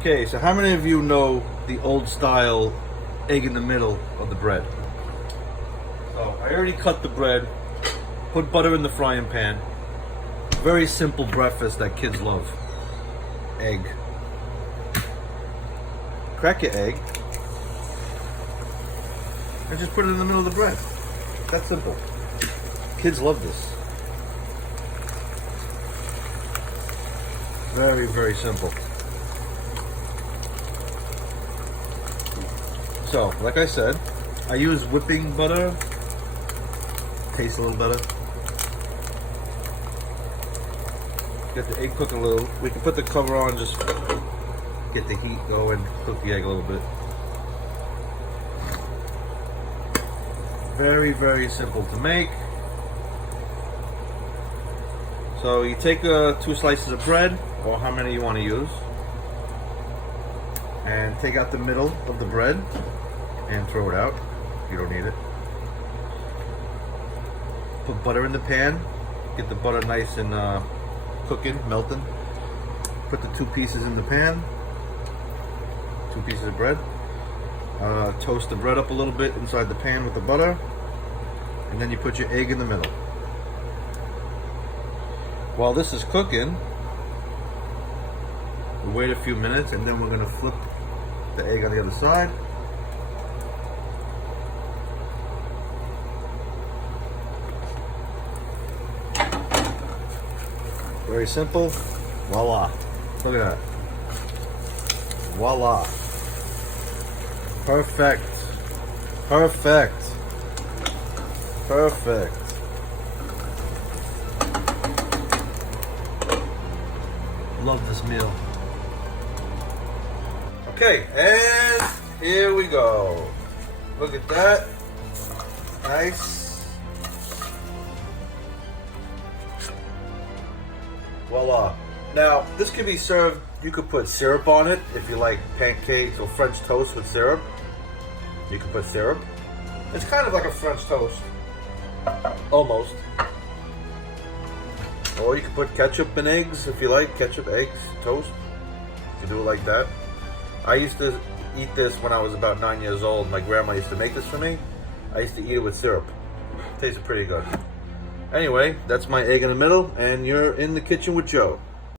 Okay, so how many of you know the old style egg in the middle of the bread? So I already cut the bread, put butter in the frying pan. Very simple breakfast that kids love. Egg. Crack your egg and just put it in the middle of the bread. That's simple. Kids love this. Very, very simple. So, like I said, I use whipping butter. Tastes a little better. Get the egg cooking a little. We can put the cover on, just get the heat going, cook the egg a little bit. Very, very simple to make. So you take 2 slices of bread, or how many you want to use, and take out the middle of the bread and throw it out. You don't need it. Put butter in the pan. Get the butter nice and cooking, melting. Put the 2 pieces in the pan. 2 pieces of bread. Toast the bread up a little bit inside the pan with the butter, and then you put your egg in the middle. While this is cooking, we wait a few minutes, and then we're going to flip the egg on the other side. Very simple. Voila. Look at that. Voila. Perfect. Perfect. Perfect. Love this meal. Okay, and here we go. Look at that. Nice. Voila. Now, this can be served, you could put syrup on it if you like pancakes or French toast with syrup. You can put syrup. It's kind of like a French toast. Almost. Or you can put ketchup and eggs if you like. Ketchup, eggs, toast. You can do it like that. I used to eat this when I was about 9 years old. My grandma used to make this for me. I used to eat it with syrup. Tasted pretty good. Anyway, that's my egg in the middle, and you're in the kitchen with Joe.